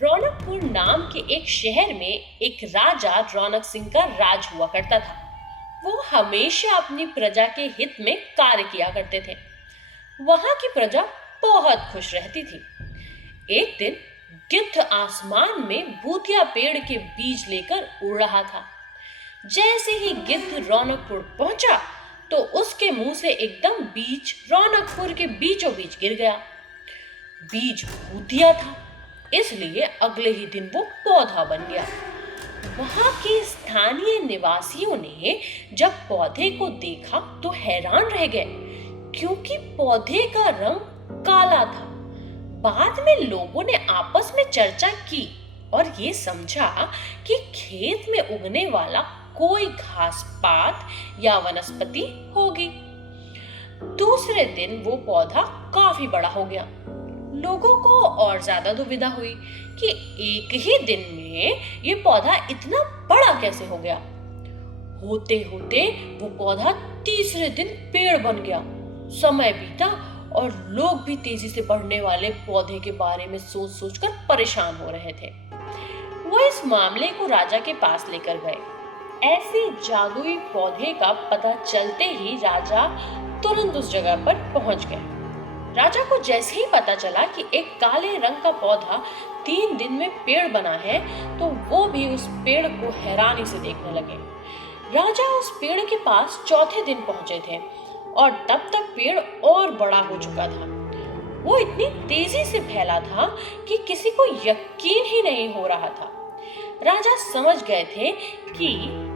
रौनकपुर नाम के एक शहर में एक राजा रौनक सिंह का राज हुआ करता था। वो हमेशा अपनी प्रजा के हित में कार्य किया करते थे। वहां की प्रजा बहुत खुश रहती थी। एक दिन गिद्ध आसमान में भूतिया पेड़ के बीज लेकर उड़ रहा था। जैसे ही गिद्ध रौनकपुर पहुंचा तो उसके मुंह से एकदम बीज रौनकपुर के बीचों बीच गिर गया। बीज भूतिया था, इसलिए अगले ही दिन वो पौधा बन गया। वहां के स्थानीय निवासियों ने जब पौधे को देखा तो हैरान रह गए, क्योंकि पौधे का रंग काला था। बाद में लोगों ने आपस में चर्चा की और ये समझा कि खेत में उगने वाला कोई घास पात या वनस्पति होगी। दूसरे दिन वो पौधा काफी बड़ा हो गया। लोगों को और ज्यादा दुविधा हुई कि एक ही दिन में ये पौधा इतना बड़ा कैसे हो गया। होते होते वो पौधा तीसरे दिन पेड़ बन गया। समय बीता और लोग भी तेजी से बढ़ने वाले पौधे के बारे में सोच सोचकर परेशान हो रहे थे। वो इस मामले को राजा के पास लेकर गए। ऐसे जादुई पौधे का पता चलते ही राजा तुरंत उस जगह पर पहुंच गए। राजा को जैसे ही पता चला कि एक काले रंग का पौधा 3 दिन में पेड़ बना है, तो वो भी उस पेड़ को हैरानी से देखने लगे। राजा उस पेड़ के पास चौथे दिन पहुंचे थे और तब तक पेड़ और बड़ा हो चुका था। वो इतनी तेजी से फैला था कि किसी को यकीन ही नहीं हो रहा था। राजा समझ गए थे कि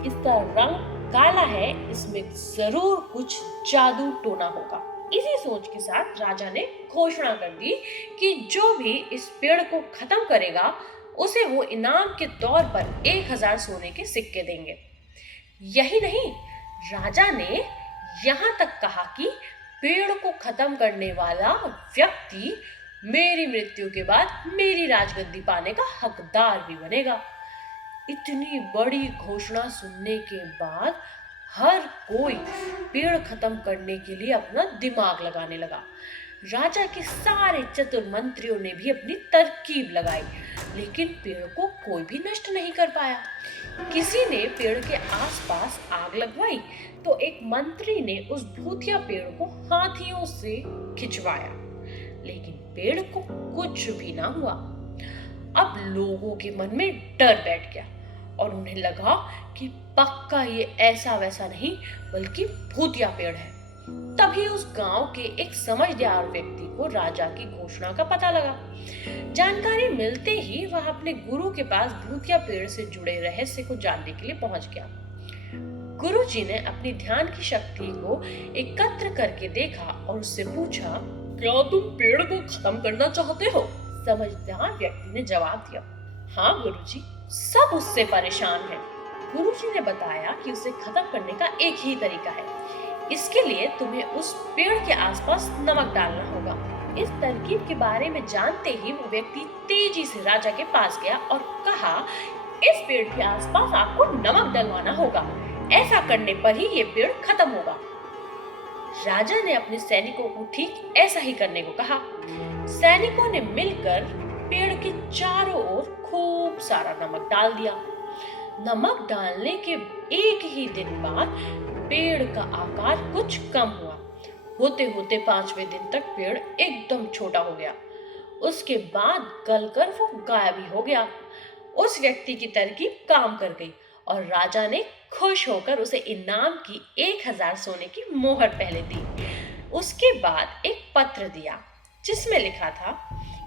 इसका रंग काला है, इसमें जरूर कुछ जादू टोना होगा। इसी सोच के साथ राजा ने घोषणा कर दी कि जो भी इस पेड़ को खत्म करेगा उसे वो इनाम के तौर पर 1000 सोने के सिक्के देंगे। यही नहीं, राजा ने यहाँ तक कहा कि पेड़ को खत्म करने वाला व्यक्ति मेरी मृत्यु के बाद मेरी राजगद्दी पाने का हकदार भी बनेगा। इतनी बड़ी घोषणा सुनने के बाद हर कोई पेड़ खत्म करने के लिए अपना दिमाग लगाने लगा। राजा के सारे चतुर मंत्रियों ने भी अपनी तरकीब लगाई, लेकिन पेड़ को कोई भी नष्ट नहीं कर पाया। किसी ने पेड़ के आसपास आग लगवाई तो एक मंत्री ने उस भूतिया पेड़ को हाथियों से खिंचवाया, लेकिन पेड़ को कुछ भी ना हुआ। अब लोगों के मन में डर बैठ गया और उन्हें लगा कि पक्का ये ऐसा वैसा नहीं बल्कि भूतिया पेड़ है। तभी उस गांव के एक समझदार व्यक्ति को राजा की घोषणा का पता लगा। जानकारी मिलते ही वह अपने गुरु के पास भूतिया पेड़ से जुड़े रहस्य को जानने के लिए पहुंच गया। गुरु जी ने अपनी ध्यान की शक्ति को एकत्र करके देखा और उससे पूछा, क्या तुम पेड़ को खत्म करना चाहते हो? समझदार व्यक्ति ने जवाब दिया, हाँ गुरुजी, सब उससे परेशान हैं। गुरुजी ने बताया कि उसे खत्म करने का एक ही तरीका है। इसके लिए तुम्हें उस पेड़ के आसपास नमक डालना होगा। इस तरकीब के बारे में जानते ही वो व्यक्ति तेजी से राजा के पास गया और कहा, इस पेड़ के आसपास आपको नमक डलवाना होगा। ऐसा करने पर ही ये पेड़ खत्म होगा। राजा ने अपने सैनिकों को ठीक ऐसा ही करने को कहा। सैनिकों ने मिलकर पेड़ के चारों ओर खूब सारा नमक डाल दिया। नमक डालने के एक ही दिन बाद पेड़ का आकार कुछ कम हुआ। होते होते 5वें दिन तक पेड़ एकदम छोटा हो गया। उसके बाद गलकर वो गायब ही हो गया। उस व्यक्ति की तरकीब काम कर गई और राजा ने खुश होकर उसे इनाम की 1000 सोने की मोहर पहले दी। उसके बाद एक पत्र दिया जिसमें लिखा था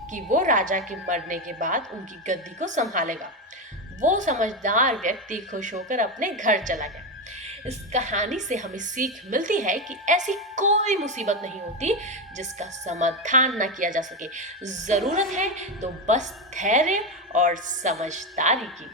कि वो राजा के मरने के बाद उनकी गद्दी को संभालेगा। वो समझदार व्यक्ति खुश होकर अपने घर चला गया। इस कहानी से हमें सीख मिलती है कि ऐसी कोई मुसीबत नहीं होती जिसका समाधान ना किया जा सके। जरूरत है तो बस धैर्य और समझदारी की।